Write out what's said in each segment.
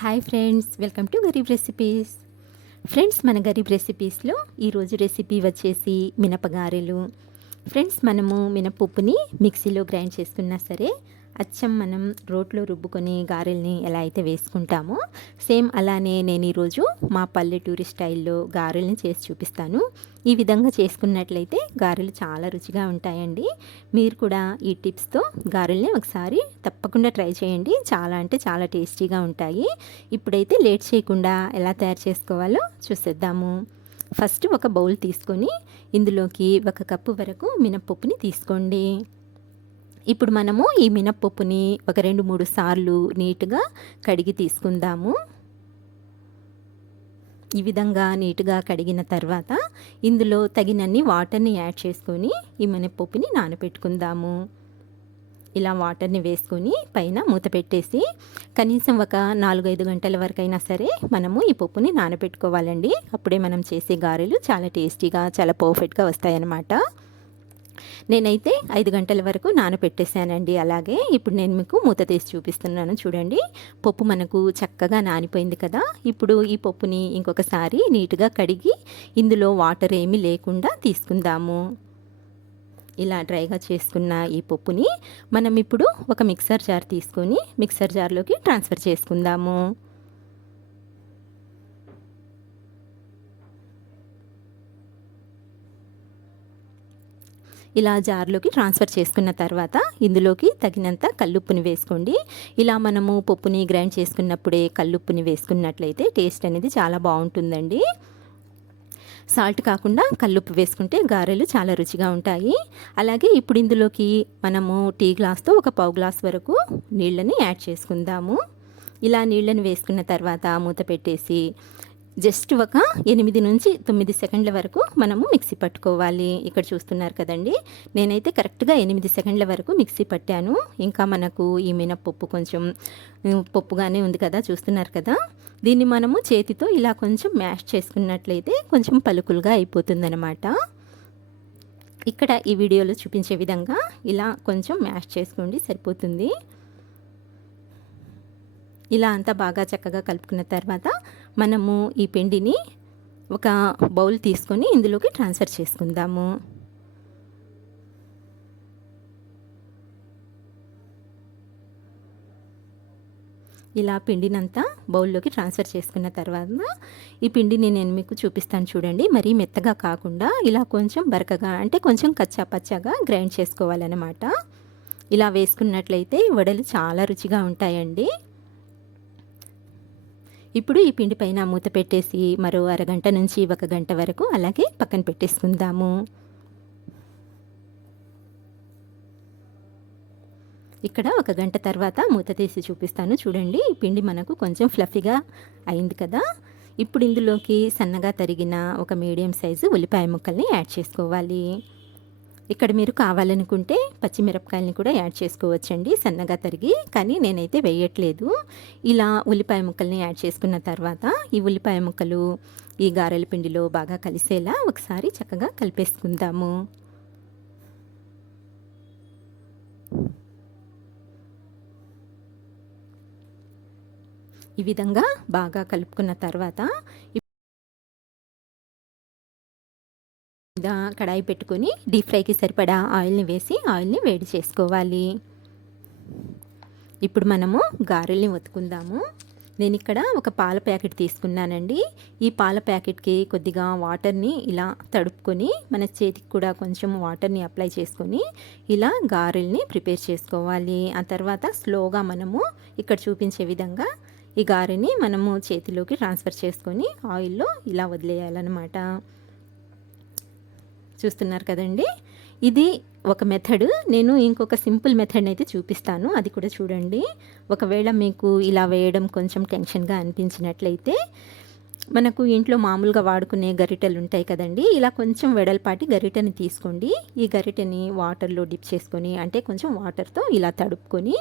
Hi friends, welcome to Garib recipes. Friends, మన గరీబ్ రెసిపీస్లో ఈరోజు recipe వచ్చేసి మినపగారెలు. ఫ్రెండ్స్, మనము మినపప్పుని మిక్సీలో గ్రైండ్ చేసుకున్నా సరే, అచ్చం మనం రోట్లో రుబ్బుకొని గారెల్ని ఎలా అయితే వేసుకుంటామో సేమ్ అలానే నేను ఈరోజు మా పల్లెటూరి స్టైల్లో గారెల్ని చేసి చూపిస్తాను. ఈ విధంగా చేసుకున్నట్లయితే గారెలు చాలా రుచిగా ఉంటాయండి. మీరు కూడా ఈ టిప్స్తో గారెల్ని ఒకసారి తప్పకుండా ట్రై చేయండి. చాలా అంటే చాలా టేస్టీగా ఉంటాయి. ఇప్పుడైతే లేట్ చేయకుండా ఎలా తయారు చేసుకోవాలో చూసేద్దాము. ఫస్ట్ ఒక బౌల్ తీసుకొని ఇందులోకి 1 కప్పు వరకు మినపప్పుని తీసుకోండి. ఇప్పుడు మనము ఈ మినపప్పుని ఒక 2-3 సార్లు నీట్గా కడిగి తీసుకుందాము. ఈ విధంగా నీట్గా కడిగిన తర్వాత ఇందులో తగినన్ని వాటర్ని యాడ్ చేసుకొని ఈ మినపప్పుని నానబెట్టుకుందాము. ఇలా వాటర్ని వేసుకొని పైన మూత పెట్టేసి కనీసం ఒక 4-5 గంటల వరకైనా సరే మనము ఈ పప్పుని నానబెట్టుకోవాలండి. అప్పుడే మనం చేసే గారెలు చాలా టేస్టీగా చాలా పర్ఫెక్ట్గా వస్తాయన్నమాట. నేనైతే 5 గంటల వరకు నానబెట్టేశానండి. అలాగే ఇప్పుడు నేను మీకు మూత తీసి చూపిస్తున్నాను. చూడండి, పప్పు మనకు చక్కగా నానిపోయింది కదా. ఇప్పుడు ఈ పప్పుని ఇంకొకసారి నీట్గా కడిగి ఇందులో వాటర్ ఏమీ లేకుండా తీసుకుందాము. ఇలా డ్రైగా చేసుకున్న ఈ పప్పుని మనం ఇప్పుడు ఒక మిక్సర్ జార్ తీసుకొని మిక్సర్ జార్లోకి ట్రాన్స్ఫర్ చేసుకుందాము. ఇలా జార్లోకి ట్రాన్స్ఫర్ చేసుకున్న తర్వాత ఇందులోకి తగినంత కల్లుప్పుని వేసుకోండి. ఇలా మనము పప్పుని గ్రైండ్ చేసుకున్నప్పుడే కల్లుప్పుని వేసుకున్నట్లయితే టేస్ట్ అనేది చాలా బాగుంటుందండి. సాల్ట్ కాకుండా కల్లుప్పు వేసుకుంటే గారెలు చాలా రుచిగా ఉంటాయి. అలాగే ఇప్పుడు ఇందులోకి మనము టీ గ్లాస్తో ఒక పావు గ్లాస్ వరకు నీళ్ళని యాడ్ చేసుకుందాము. ఇలా నీళ్ళని వేసుకున్న తర్వాత మూత పెట్టేసి జస్ట్ ఒక 8-9 సెకండ్ల వరకు మనము మిక్సీ పట్టుకోవాలి. ఇక్కడ చూస్తున్నారు కదండి, నేనైతే కరెక్ట్గా 8 సెకండ్ల వరకు మిక్సీ పట్టాను. ఇంకా మనకు ఈ మినపప్పు కొంచెం పప్పుగానే ఉంది కదా, చూస్తున్నారు కదా. దీన్ని మనము చేతితో ఇలా కొంచెం మ్యాష్ చేసుకున్నట్లయితే కొంచెం పలుకులుగా అయిపోతుందన్నమాట. ఇక్కడ ఈ వీడియోలో చూపించే విధంగా ఇలా కొంచెం మ్యాష్ చేసుకోండి, సరిపోతుంది. ఇలా అంతా బాగా చక్కగా కలుపుకున్న తర్వాత మనము ఈ పిండిని ఒక బౌల్ తీసుకొని ఇందులోకి ట్రాన్స్ఫర్ చేసుకుందాము. ఇలా పిండినంతా బౌల్లోకి ట్రాన్స్ఫర్ చేసుకున్న తర్వాత ఈ పిండిని నేను మీకు చూపిస్తాను. చూడండి, మరీ మెత్తగా కాకుండా ఇలా కొంచెం బరకగా, అంటే కొంచెం కచ్చా పచ్చాగా గ్రైండ్ చేసుకోవాలన్నమాట. ఇలా వేసుకున్నట్లయితే వడలు చాలా రుచిగా ఉంటాయండి. ఇప్పుడు ఈ పిండి పైన మూత పెట్టేసి మరో అరగంట నుంచి 1 గంట వరకు అలాగే పక్కన పెట్టేసుకుందాము. ఇక్కడ 1 గంట తర్వాత మూత తీసి చూపిస్తాను. చూడండి, ఈ పిండి మనకు కొంచెం ఫ్లఫీగా అయింది కదా. ఇప్పుడు ఇందులోకి సన్నగా తరిగిన ఒక మీడియం సైజు ఉల్లిపాయ ముక్కల్ని యాడ్ చేసుకోవాలి. ఇక్కడ మీరు కావాలనుకుంటే పచ్చిమిరపకాయలని కూడా యాడ్ చేసుకోవచ్చండి, సన్నగా తరిగి, కానీ నేనైతే వేయట్లేదు. ఇలా ఉల్లిపాయ ముక్కల్ని యాడ్ చేసుకున్న తర్వాత ఈ ఉల్లిపాయ ముక్కలు ఈ గారెల పిండిలో బాగా కలిసేలా ఒకసారి చక్కగా కలిపేసుకుందాము. ఈ విధంగా బాగా కలుపుకున్న తర్వాత కడాయి పెట్టుకొని డీప్ ఫ్రైకి సరిపడా ఆయిల్ని వేసి ఆయిల్ని వేడి చేసుకోవాలి. ఇప్పుడు మనము గారెల్ని ఒత్తుకుందాము. నేను ఇక్కడ ఒక పాల ప్యాకెట్ తీసుకున్నానండి. ఈ పాల ప్యాకెట్కి కొద్దిగా వాటర్ని ఇలా తడుపుకొని మన చేతికి కూడా కొంచెం వాటర్ని అప్లై చేసుకొని ఇలా గారెల్ని ప్రిపేర్ చేసుకోవాలి. ఆ తర్వాత స్లోగా మనము ఇక్కడ చూపించే విధంగా ఈ గారెని మనము చేతిలోకి ట్రాన్స్ఫర్ చేసుకొని ఆయిల్లో ఇలా వదిలేయాలన్నమాట. చూస్తున్నారు కదండి, ఇది ఒక మెథడ్. నేను ఇంకొక సింపుల్ మెథడ్ అయితే చూపిస్తాను, అది కూడా చూడండి. ఒకవేళ మీకు ఇలా వేయడం కొంచెం టెన్షన్గా అనిపించినట్లయితే మనకు ఇంట్లో మామూలుగా వాడుకునే గరిటెలు ఉంటాయి కదండి, ఇలా కొంచెం వెడల్పాటి గరిటెని తీసుకోండి. ఈ గరిటెని వాటర్లో డిప్ చేసుకొని, అంటే కొంచెం వాటర్తో ఇలా తడుపుకొని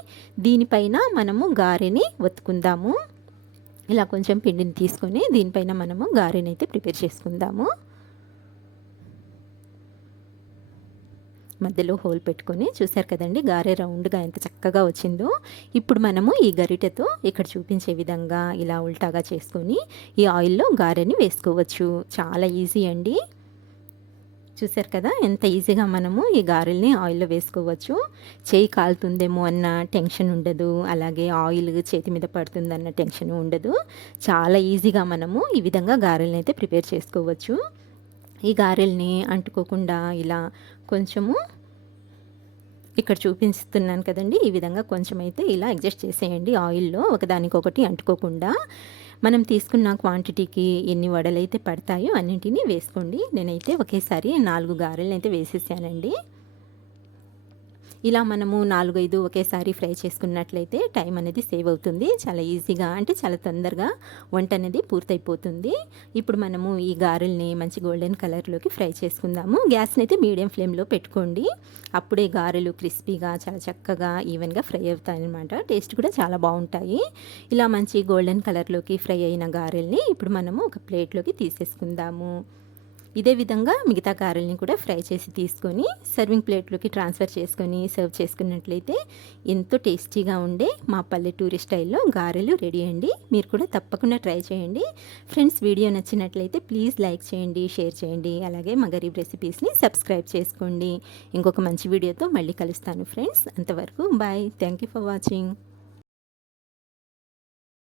దీనిపైన మనము గారెని ఒత్తుకుందాము. ఇలా కొంచెం పిండిని తీసుకొని దీనిపైన మనము గారెని అయితే ప్రిపేర్ చేసుకుందాము. మధ్యలో హోల్ పెట్టుకొని చూసారు కదండి గారె రౌండ్గా ఎంత చక్కగా వచ్చిందో. ఇప్పుడు మనము ఈ గరిటెతో ఇక్కడ చూపించే విధంగా ఇలా ఉల్టాగా చేసుకొని ఈ ఆయిల్లో గారెని వేసుకోవచ్చు. చాలా ఈజీ అండి. చూసారు కదా ఎంత ఈజీగా మనము ఈ గారెల్ని ఆయిల్లో వేసుకోవచ్చు. చేయి కాలుతుందేమో అన్న టెన్షన్ ఉండదు, అలాగే ఆయిల్ చేతి మీద పడుతుందన్న టెన్షన్ ఉండదు. చాలా ఈజీగా మనము ఈ విధంగా గారెల్ని అయితే ప్రిపేర్ చేసుకోవచ్చు. ఈ గారెల్ని అంటుకోకుండా ఇలా కొంచెము ఇక్కడ చూపిస్తున్నాను కదండి, ఈ విధంగా కొంచెం అయితే ఇలా అడ్జస్ట్ చేసేయండి ఆయిల్లో, ఒకదానికొకటి అంటుకోకుండా. మనం తీసుకున్న క్వాంటిటీకి ఎన్ని వడలైతే పడతాయో అన్నింటినీ వేసుకోండి. నేనైతే ఒకేసారి 4 గారెలను అయితే వేసేసానండి. ఇలా మనము 4-5 ఒకేసారి ఫ్రై చేసుకున్నట్లయితే టైం అనేది సేవ్ అవుతుంది. చాలా ఈజీగా, అంటే చాలా తొందరగా వంట అనేది పూర్తయిపోతుంది. ఇప్పుడు మనము ఈ గారెల్ని మంచి గోల్డెన్ కలర్లోకి ఫ్రై చేసుకుందాము. గ్యాస్ని అయితే మీడియం ఫ్లేమ్లో పెట్టుకోండి. అప్పుడే గారెలు క్రిస్పీగా చాలా చక్కగా ఈవెన్గా ఫ్రై అవుతాయి అన్నమాట. టేస్ట్ కూడా చాలా బాగుంటాయి. ఇలా మంచి గోల్డెన్ కలర్లోకి ఫ్రై అయిన గారెల్ని ఇప్పుడు మనము ఒక ప్లేట్లోకి తీసేసుకుందాము. ఇదే విధంగా మిగతా గారెల్ని కూడా ఫ్రై చేసి తీసుకొని సర్వింగ్ ప్లేట్లోకి ట్రాన్స్ఫర్ చేసుకొని సర్వ్ చేసుకున్నట్లయితే ఎంతో టేస్టీగా ఉండే మా పల్లెటూరి స్టైల్లో గారెలు రెడీ అండి. మీరు కూడా తప్పకుండా ట్రై చేయండి. ఫ్రెండ్స్, వీడియో నచ్చినట్లయితే ప్లీజ్ లైక్ చేయండి, షేర్ చేయండి, అలాగే మా గరీబ్ రెసిపీస్ని సబ్స్క్రైబ్ చేసుకోండి. ఇంకొక మంచి వీడియోతో మళ్ళీ కలుస్తాను ఫ్రెండ్స్. అంతవరకు bye. Thank you for watching.